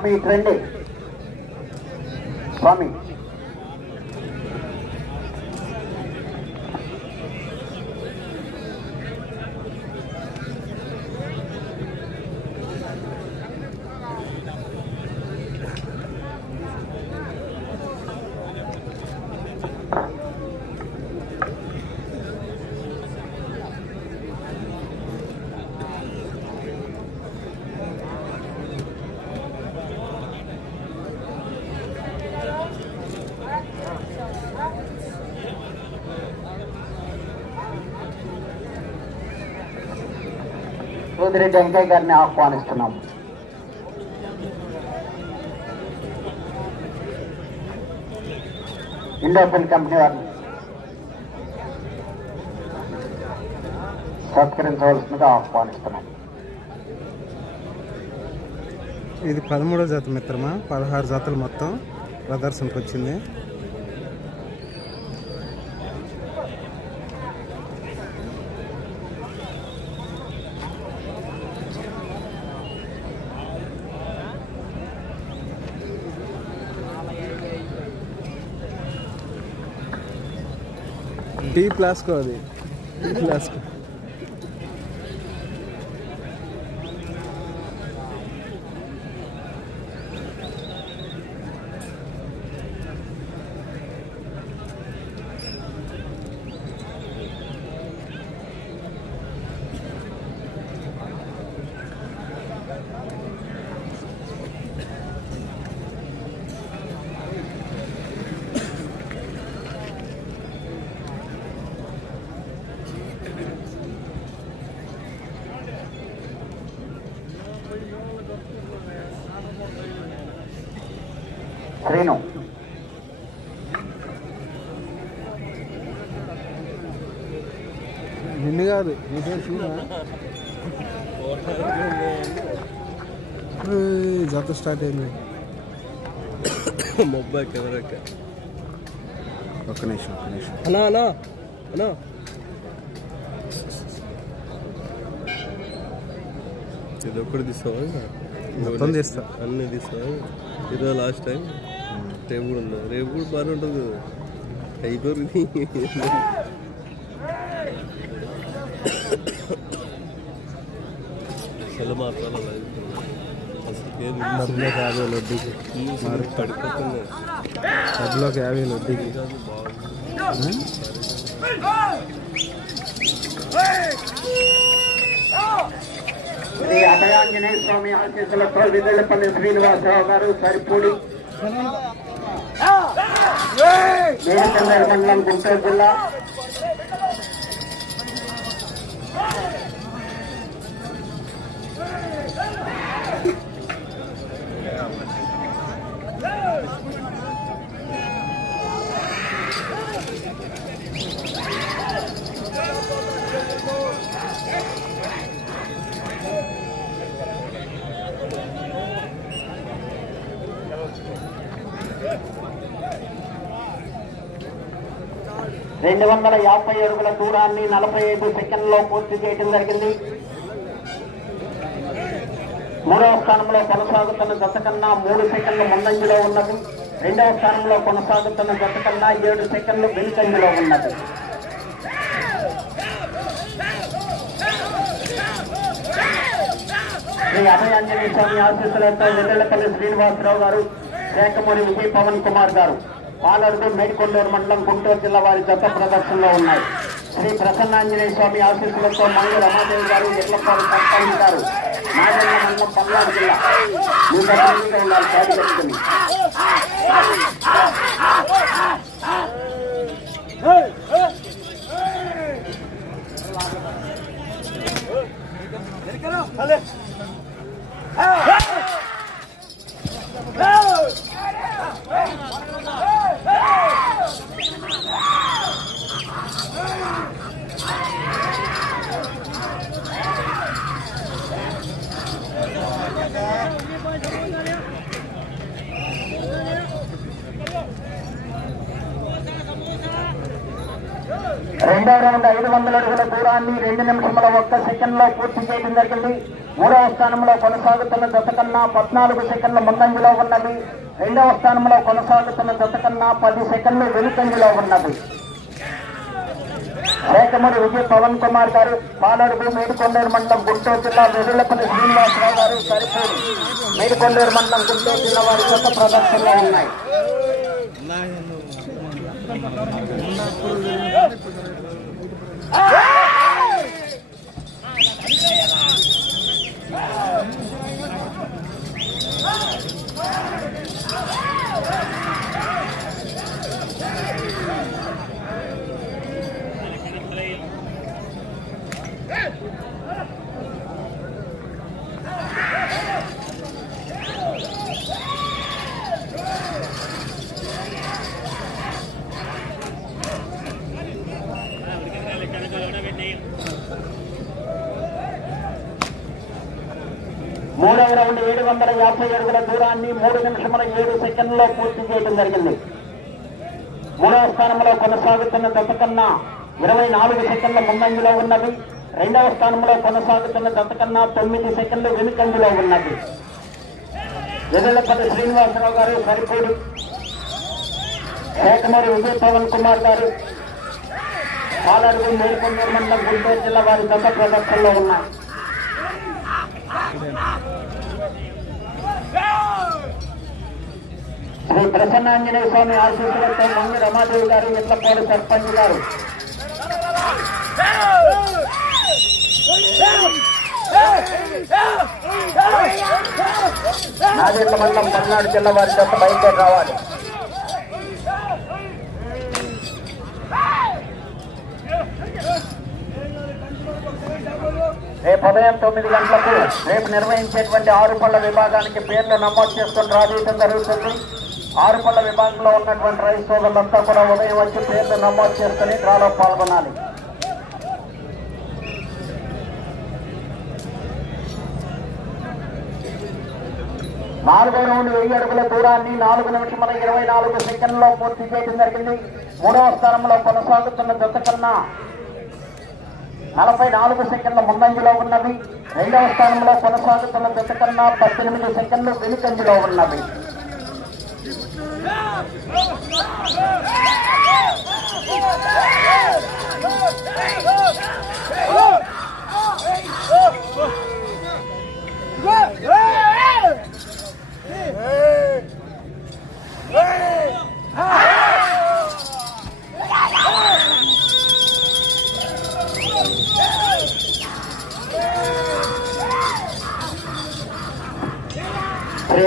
స్వామి ఇటు రండి స్వామి సోదిరెడ్డి వెంకయ్య గారిని ఆహ్వానిస్తున్నాము ఇండోపెన్ కంపెనీ వారిని సత్కరించవలసిందిగా ఆహ్వానిస్తున్నాం. ఇది పదమూడో జాతి మిత్రమా? పదహారు జాతలు మొత్తం ప్రదర్శనకు వచ్చింది టీ ప్లాస్కో అది టీ ప్లాస్కో శ్రీను నిన్ను కాదు జత స్టార్ట్ అయింది. మొబైల్ కెమెరాకి ఒక్క నిమిషం ఒక్క నిమిషం. అన్నా అన్నా అన్నా. ఇది ఒక్కటి తీస్తావా మొత్తం తీస్తా. అన్నీ తీస్తావా ఇదో లాస్ట్ టైం. రేపు కూడా ఉందా. రేపు కూడా బాగానే ఉంటుంది కదా. అయిపోయింది సెల మాత్రాలు డబ్బులోకి యాభై వడ్డీకి. పడిపోతుంది. డబ్బులోకి యాభై వడ్డీకి. శ్రీ అభయాంజనేయ స్వామి ఆశీస్సులతో విదలపల్లి శ్రీనివాసరావు గారు సరిపూడి దేవచంద్ర మండలం గుంటూరు జిల్లా రెండు వందల యాభై అడుగుల దూరాన్ని నలభై ఐదు సెకండ్లో పూర్తి చేయడం జరిగింది. మూడవ స్థానంలో కొనసాగుతున్న దశ కన్నా మూడు సెకండ్లు ముందంజలో ఉన్నది. రెండవ స్థానంలో కొనసాగుతున్న దశ కన్నా ఏడు సెకండ్లు వెనుకంజలో ఉన్నది. శ్రీ అభయ ఆంజనేయ స్వామి ఆశీస్సులతో వెల్లెళ్ళపల్లి శ్రీనివాసరావు గారు శేఖమూరి విజయ్ పవన్ కుమార్ గారు. పాలరుడు మేడికొండూరు మండలం గుంటూరు జిల్లా వారి జత ప్రదర్శనలో ఉన్నాయి. శ్రీ ప్రసన్నాంజనేయ స్వామి ఆశీస్సులతో మంగళ రమాదేవి గారు ఎట్లపాడు సర్పంచ్ గారు మండలం పల్నాడు జిల్లా. మీ దగ్గర ఉండాలి కొనసాగుతున్న జత కన్నా పద్నాలుగు సెకండ్ల ముందంజలో ఉన్నది. రెండవ స్థానంలో కొనసాగుతున్న జత కన్నా పది సెకండ్లు వెనుకంజలో ఉన్నది. రేఖమూరి విజయ్ పవన్ కుమార్ గారు పాలడుగు మేడికొండూరు మండలం గుంటూరు జిల్లా వెదులపల్లి శ్రీనివాసరావు గారు సరిపోయి మేడికొండూరు మండలం గుంటూరు జిల్లా వారి కొత్త ప్రదర్శనలో ఉన్నాయి. మూడవ రౌండ్ ఏడు వందల యాభై అడుగుల దూరాన్ని మూడు నిమిషముల ఏడు సెకండ్లో పూర్తి చేయడం జరిగింది. మూడవ స్థానంలో కొనసాగుతున్న దత్తకన్నా ఇరవై నాలుగు సెకండ్ల ముందంజలో ఉన్నది. రెండవ స్థానంలో కొనసాగుతున్న దత్తకన్నా తొమ్మిది సెకండ్లు వెనుకంజలో ఉన్నది. ఎదులపల్లి శ్రీనివాసరావు గారు సరిపోడు శేఖమూరి విజయ్ పవన్ కుమార్ గారు పాలడుగు మేల్కొండూరు మండలం గుంటూరు జిల్లా వారి దశ ప్రదర్శనలో ఉన్నాయి శ్రీ ప్రసన్నాంజనేయ స్వామి ఆశీస్సులతో మంగి రమాదేవి గారు ఇట్లపాడు సర్పంచ్ గారు. నాగేళ్ళ మండలం పల్నాడు జిల్లా వారి చేత బయలుదేరి రావాలి. రేపు ఉదయం తొమ్మిది గంటలకు రేపు నిర్వహించేటువంటి ఆరు పళ్ళ విభాగానికి పేర్లు నమోదు చేసుకుని రాజీయడం జరుగుతుంది. ఆరు పళ్ళ విభాగంలో ఉన్నటువంటి రైతు సోదరులంతా కూడా ఉదయం వచ్చి పేర్లు నమోదు చేసుకుని డ్రాలో పాల్గొనాలి. నాలుగో రౌండ్ వెయ్యి అడుగుల దూరాన్ని నాలుగు నిమిషముల ఇరవై నాలుగు సెకండ్లో పూర్తి చేయడం జరిగింది. మూడవ స్థానంలో కొనసాగుతున్న జత కన్నా నలభై నాలుగు సెకండ్ల ముందంజలో ఉన్నవి రెండవ స్థానంలో కొనసాగుతున్న జత కన్నా పద్దెనిమిది సెకండ్లు వెనుకంజలో ఉన్నవి శ్రీ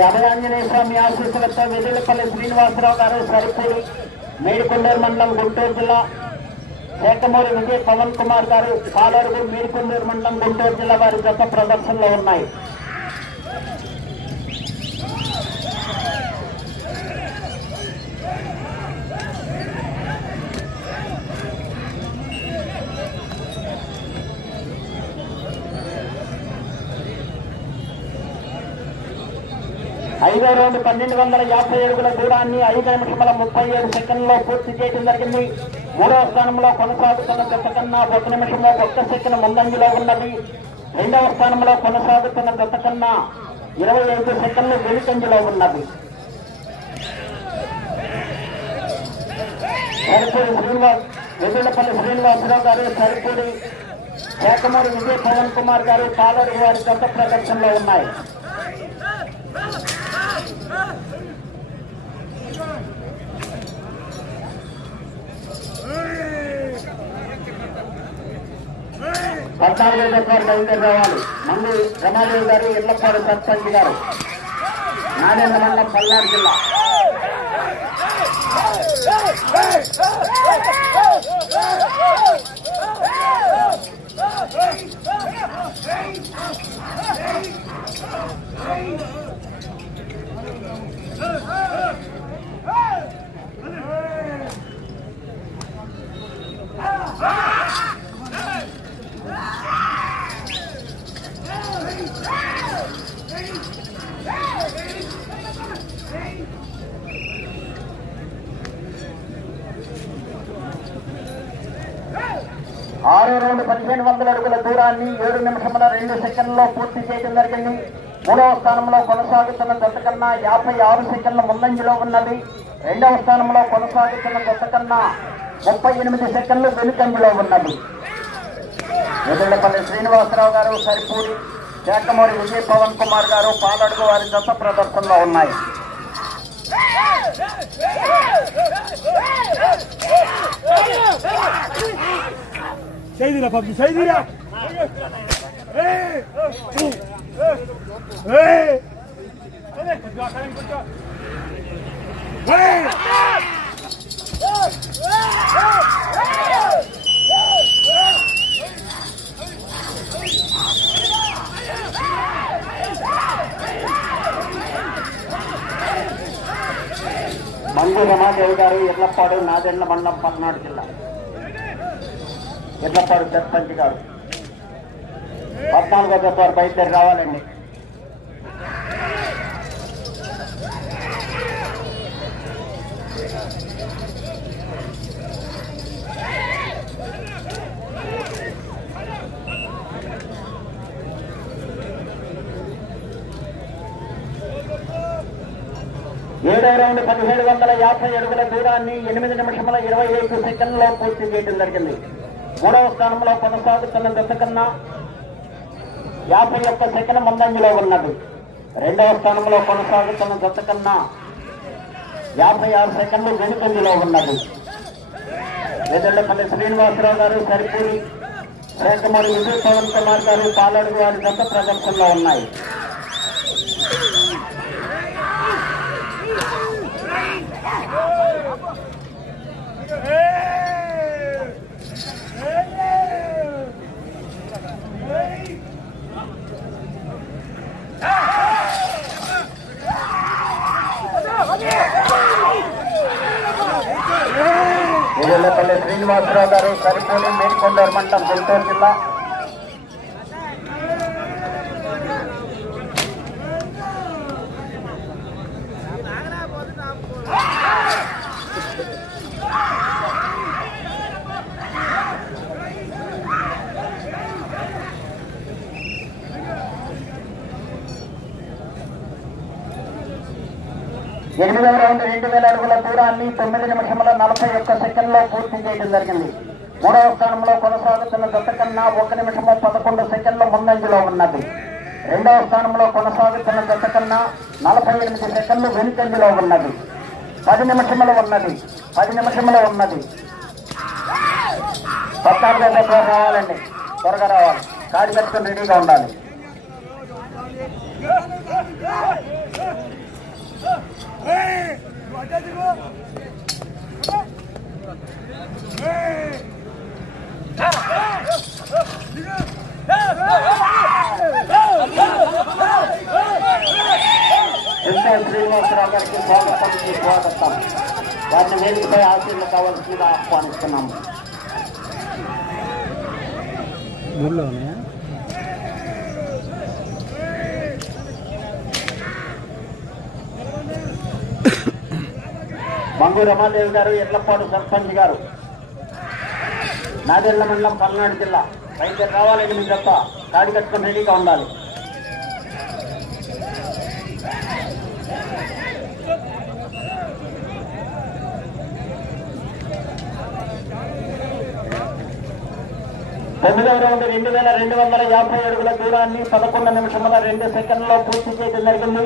అభయాంజనేయ స్వామి ఆశీస్సులతో వెల్లులపల్లి శ్రీనివాసరావు గారు సరిపూడి మేడికొండూరు మండలం గుంటూరు జిల్లా శేఖమూరి విజయ్ పవన్ కుమార్ గారు పాలరుగు మేడికొండూరు మండలం గుంటూరు జిల్లా వారి గత ప్రదర్శనలో ఉన్నాయి. ఐదో రౌండ్ పన్నెండు వందల యాభై అడుగుల దూరాన్ని ఐదు నిమిషముల ముప్పై ఏడు సెకండ్లో పూర్తి చేయడం జరిగింది. మూడవ స్థానంలో కొనసాగుతున్న దశ కన్నా ఒక నిమిషంలో ఒక్క సెకండ్ ముందంజలో ఉన్నది. రెండవ స్థానంలో కొనసాగుతున్న దశ కన్నా ఇరవై ఐదు సెకండ్లు వెనుకంజలో ఉన్నది. సరిపూడి శ్రీనివాస్ వెల్లులపల్లి శ్రీనివాసరావు గారు సరిపూడి శేఖమూరి విజయ్ పవన్ కుమార్ గారు పాలరు వారి గత ప్రదర్శనలో ఉన్నాయి. పద్నాలుగో దగ్గర బయలుదేరి రావాలి మందు రమాదేవి గారు ఇళ్ళపాడు సర్పంచ్ గారు నాదేంద్ర మండలం పల్నాడు జిల్లా Hey! ఆరు రెండు పదిహేను వందల అడుగుల దూరాన్ని ఏడు నిమిషముల రెండు సెకండ్లో పూర్తి చేయడం జరిగింది. మూడవ స్థానంలో కొనసాగుతున్న జత కన్నా యాభై ఆరు సెకండ్ల ముందంజలో ఉన్నది. రెండవ స్థానంలో కొనసాగుతున్న జత కన్నా ముప్పై ఎనిమిది సెకండ్లు వెనుకంజలో ఉన్నది. ఎదుళ్ళపల్లి శ్రీనివాసరావు గారు సరిపూడి శాఖమూరి విజయ్ పవన్ కుమార్ గారు పాలడుగు వారి దశ ప్రదర్శనలో ఉన్నాయి. Şeydira papi, şeydira. Hey! Ramadevi గారు ఎర్లపాడు నాదెండ్ల మండలం పల్నాడు జిల్లా ఎర్లపాడు సర్పంచ్ గారు పద్నాలుగో దశ వారు బయలుదేరి రావాలండి ఏడో రౌండ్ పదిహేడు వందల యాభై అడుగుల దూరాన్ని ఎనిమిది నిమిషముల ఇరవై ఐదు సెకండ్లో పూర్తి చేయడం జరిగింది. మూడవ స్థానంలో కొనసాగుతున్న దశ కన్నా యాభై ఒక్క సెకండ్ ముందంజలో ఉన్నది. రెండవ స్థానంలో కొనసాగుతున్న దశ కన్నా యాభై ఆరు సెకండ్లు వెనుకంజలో ఉన్నది. వెదళ్ళపల్లి శ్రీనివాసరావు గారు సరిపూరి శేఖమూరి విజయ్ పవన్ కుమార్ గారు పాలడుగు వారి దశ ప్రదర్శనలో ఉన్నాయి. శ్రీనివాసరావు గారు సరిపూడి మేల్కొండూరు మండలం గుంటూరు జిల్లా. ఎనిమిదవ రౌండ్ రెండు వేల అడుగుల దూరాన్ని తొమ్మిది నిమిషముల నలభై ఒక్క సెకండ్లో పూర్తి చేయడం జరిగింది. మూడవ స్థానంలో కొనసాగుతున్న దశ కన్నా ఒక నిమిషము పదకొండు సెకండ్ల ముందంజలో ఉన్నది. రెండవ స్థానంలో కొనసాగుతున్న దశ కన్నా నలభై ఎనిమిది సెకండ్లు వెనుకంజలో ఉన్నది. పది నిమిషములు ఉన్నది. పది నిమిషములు ఉన్నది. పద్నాలుగో రావాలండి. త్వరగా రావాలి. కాడి పెట్టుకుని రెడీగా ఉండాలి Hey! Guarda de gol! Hey! ఎంతో శ్రీనివాసరావు గారికి స్వాగతం స్వాగతం వారిని వేదికపై ఆశీర్లు కావాల్సిందిగా ఆహ్వానిస్తున్నాము ఊళ్ళోనే మంగు రమాదేవి గారు ఎడ్లపాడు సర్పంచ్ గారు. నాదెళ్ళ మండలం పల్నాడు జిల్లా. బయట రావాలని మీ తప్ప కాడి కట్టుకుని రెడీగా ఉండాలి. తొమ్మిదవ రౌండ్ రెండు వేల రెండు వందల యాభై అడుగుల దూరాన్ని పదకొండు నిమిషముల రెండు సెకండ్లో పూర్తి చేయడం జరిగింది.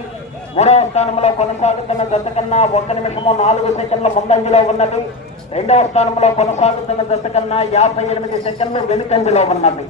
మూడవ స్థానంలో కొనసాగుతున్న దశ కన్నా ఒక్క నిమిషము నాలుగు సెకండ్ల ముందంజలో ఉన్నది. రెండవ స్థానంలో కొనసాగుతున్న దశ కన్నా యాభై ఎనిమిది సెకండ్లు వెనుకంజలో ఉన్నది.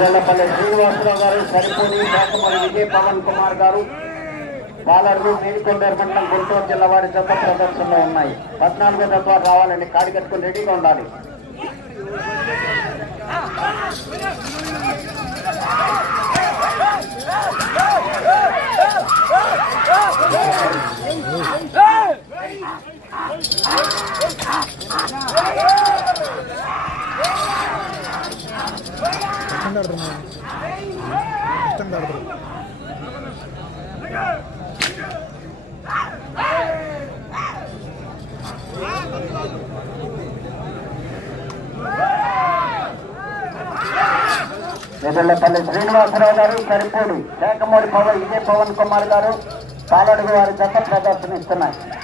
గొల్లపల్లి శ్రీనివాసరావు గారు సరిపోని శాఖమూరి విజయ్ పవన్ కుమార్ గారు పాలరు మేడికొండూరు మండలం గుంటూరు జిల్లా వారి జత ప్రదర్శనలో ఉన్నాయి పద్నాలుగో జత రావాలండి కాడి కట్టుకుని రెడీగా ఉండాలి Yeah! కష్టంగా ఆడుతున్నా కష్టంగా ఆడుతున్నారు ఎదుర్లపల్లి శ్రీనివాసరావు గారు సరిపోడు. శేఖమూడి పవన్ ఇదే పవన్ కుమార్ గారు పాలడుగు వారి జత ప్రదర్శనిస్తున్నాయి. పదో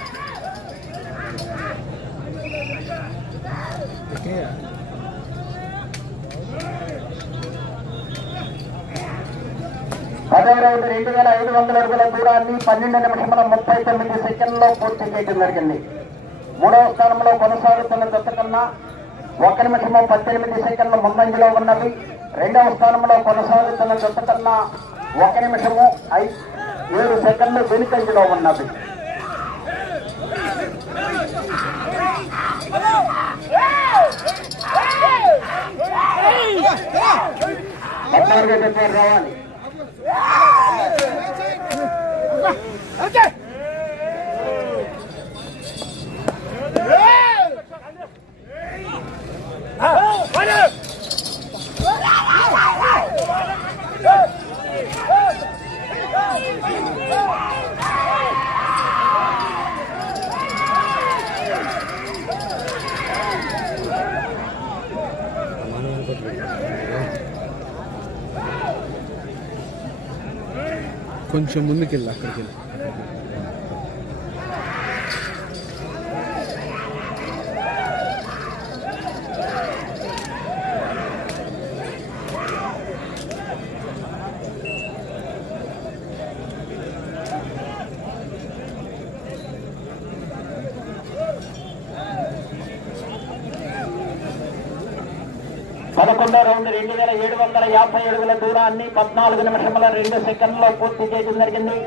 రౌండ్ రెండు వేల ఐదు వందల అడుగుల దూరాన్ని పన్నెండు నిమిషముల ముప్పై తొమ్మిది సెకండ్లో పూర్తి చేయడం జరిగింది. మూడవ స్థానంలో కొనసాగుతున్న జత కన్నా ఒక నిమిషము పద్దెనిమిది సెకండ్లు ముందంజలో ఉన్నవి రెండవ స్థానంలో కొనసాగుతున్న జత కన్నా ఒక నిమిషము ఐ ఏడు సెకండ్లు వెనుకంజలో ఉన్నవి పద్నాలుగో జత రావాలి కొంచెం पंचमून केलं दाखल केलं. రౌండ్ రెండు వేల ఏడు వందల యాభై అడుగుల దూరాన్ని పద్నాలుగు నిమిషముల రెండు సెకండ్లో పూర్తి చేయడం జరిగింది.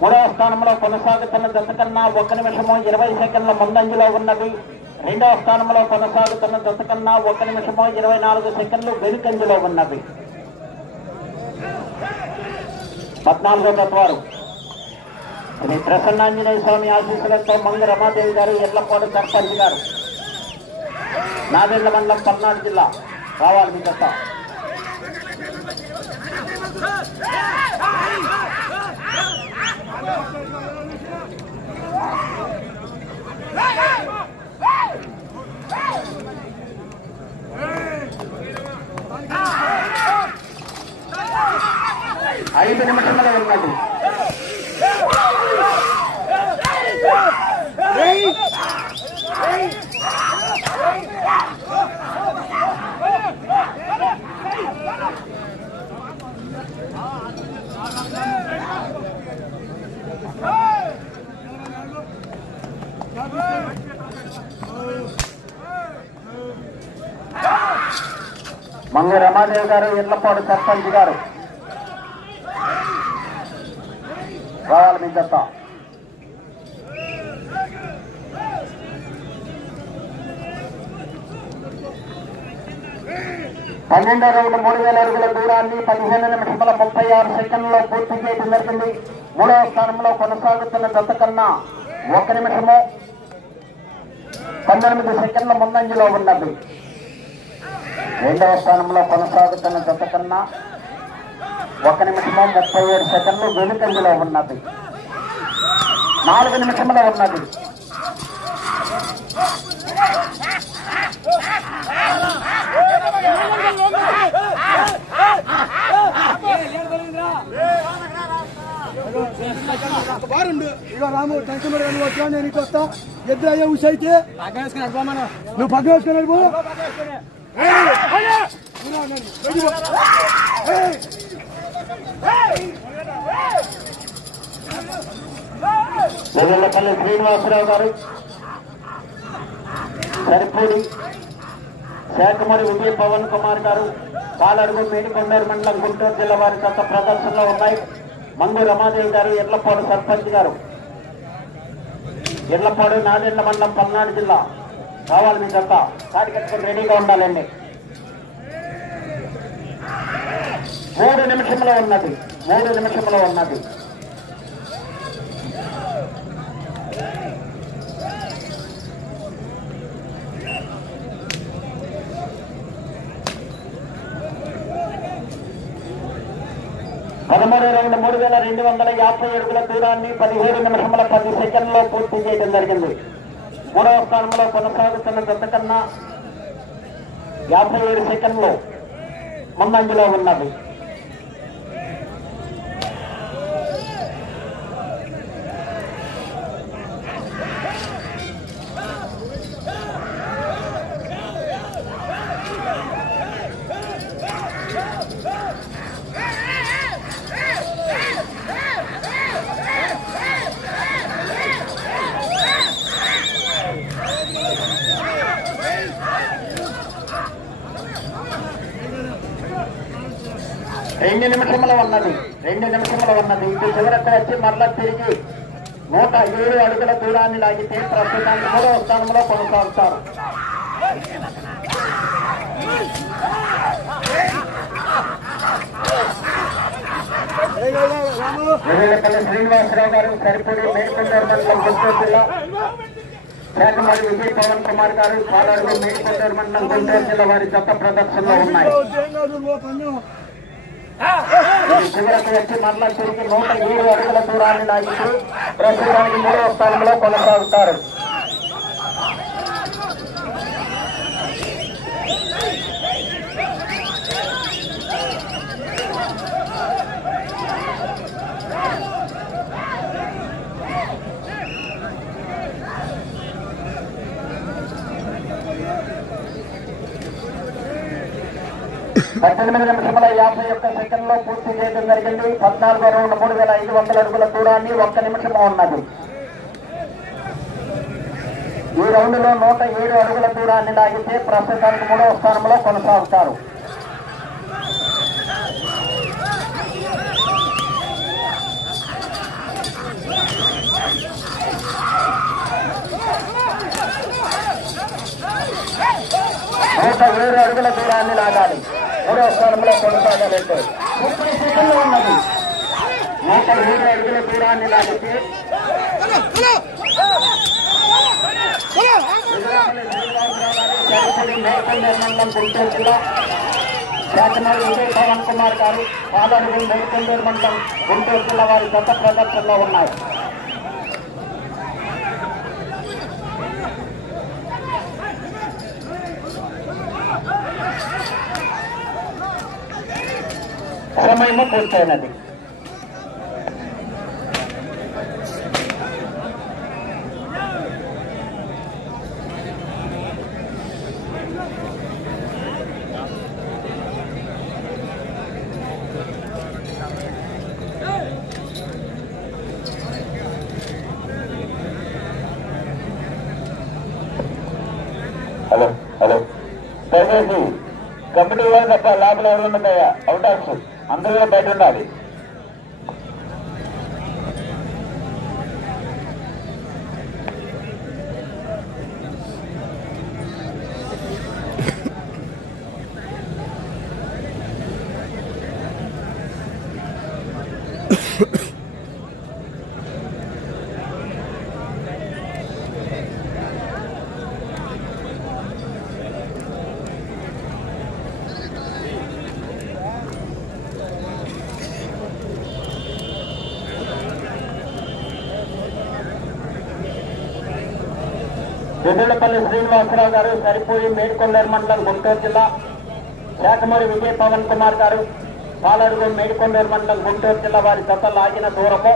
మూడవ స్థానంలో కొనసాగుతున్న దశ కన్నా ఒక నిమిషము ఇరవై సెకండ్ల ముందంజలో ఉన్నవి రెండవ స్థానంలో కొనసాగుతున్న దశ కన్నా ఒక నిమిషము ఇరవై నాలుగు సెకండ్లు వెనుకంజలో ఉన్నవి పద్నాలుగో తత్వారు. శ్రీ ప్రసన్నాంజనేయ స్వామి ఆశీస్సులతో మంగ రమాదేవి గారు ఎడ్లపాడు సర్పంచ్ గారు. నాదెండ్ల మండలం పల్నాడు జిల్లా. కావాలి మీ ఐదు నిమిషములు ఉన్నది మంగ రమాదేవి గారు ఎర్లపాడు సర్పంచ్ గారు. రావాలి మీ జత పన్నెండో రౌండ్ మూడు వేల అడుగుల దూరాన్ని పదిహేను నిమిషముల ముప్పై ఆరు సెకండ్లో పూర్తి చేయడం జరిగింది. మూడవ స్థానంలో కొనసాగుతున్న జత కన్నా ఒక నిమిషము పంతొమ్మిది సెకండ్ల ముందంజలో ఉన్నది. రెండవ స్థానంలో కొనసాగుతున్న జత కన్నా ఒక నిమిషము ముప్పై ఏడు సెకండ్లు వెనుకంజలో ఉన్నది. నాలుగు నిమిషంలో ఉన్నది. ఇక రాము టెన్షన్ పడి నువ్వు వచ్చా నేను నీకు వస్తా. ఎద్దు ఉష అయితే. నువ్వు వేసుకుని వెళ్ళిపో. వెల్లపల్లి శ్రీనివాసరావు గారు సరిపూడి శాఖమూరి విజయ్ పవన్ కుమార్ గారు పాలడుగు మేడికొండూరు మండలం గుంటూరు జిల్లా వారి గత ప్రదర్శనలో ఉన్నాయి. మంగు రమాదేవి గారు ఎర్లపాడు సర్పంచ్ గారు. ఎర్లపాడు నాదెండ్ల మండలం పల్నాడు జిల్లా. కావాలి మీ జత కాటి కట్టుకొని రెడీగా ఉండాలండి. మూడు నిమిషంలో ఉన్నది. మూడు నిమిషంలో ఉన్నది. పదమూడు రెండు మూడు వేల రెండు వందల యాభై అడుగుల దూరాన్ని పదిహేడు నిమిషముల పది సెకండ్లో పూర్తి చేయడం జరిగింది. మూడవ స్థానంలో కొనసాగుతున్న జత కన్నా యాభై ఏడు సెకండ్లు ముందంజలో ఉన్నది రెండు నిమిషముల ఉన్నది. రెండు నిమిషముల ఉన్నది. ఇటు చివరకు వచ్చి మరలా తిరిగి నూట ఏడు అడుగుల దూరాన్ని లాగితే ప్రస్తుతానికి మూడవ స్థానంలో కొనసాగుతారు. రాము శ్రీనివాసరావు గారు సరిపూడి మేల్కొండూరు మండలం గుంటూరు జిల్లా. శాఖమారి విజయ్ పవన్ కుమార్ గారు పాలడుగు మేల్కొండూరు మండలం గుంటూరు జిల్లా వారి జత ప్రదర్శనలో ఉన్నాయి. చివరకు వచ్చి మరలా తిరిగి నూట ఏడు అడుగుల దూరాన్ని లాగితే ప్రస్తుతానికి మూడవ స్థానంలో కొనసాగుతారు. పద్దెనిమిది నిమిషముల యాభై ఒక్క సెకండ్లో పూర్తి చేయడం జరిగింది. పద్నాలుగో రౌండ్ మూడు వేల ఐదు వందల అడుగుల దూరాన్ని ఒక్క నిమిషము ఉన్నది ఈ రౌండ్లో నూట ఏడు అడుగుల దూరాన్ని లాగితే ప్రస్తుతానికి మూడవ స్థానంలో కొనసాగుతారు నూట ఏడు అడుగుల దూరాన్ని లాగాలి మూడవ స్థానంలో కొనసాగాలంటే ముప్పై సెకండ్లు ఉన్నది నూట ఏడు అడుగుల దూరాన్ని లాగితే మండలం గుంటూరు జిల్లా విజయ్ పవన్ కుమార్ గారు పాలడుగు మేల్కొండూరు మండలం గుంటూరు జిల్లా వారి గత ప్రదర్శనలో समय में पहुंचाना देखिए వెల్లుల్లిపల్లి శ్రీనివాసరావు గారు సరిపోయి మేడికొండూరు మండలం గుంటూరు జిల్లా. శాఖమూరి విజయ పవన్ కుమార్ గారు పాలడుగు మేడికొండూరు మండలం గుంటూరు జిల్లా వారి జత లాగిన దూరము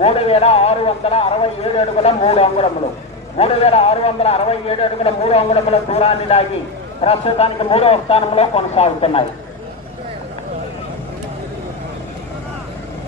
మూడు వేల ఆరు వందల అరవై ఏడు అడుగుల మూడు అంగుళములు. మూడు వేల ఆరు వందల అరవై ఏడు అడుగుల మూడు అంగుళముల దూరాన్ని లాగి ప్రస్తుతానికి మూడవ స్థానంలో కొనసాగుతున్నాయి.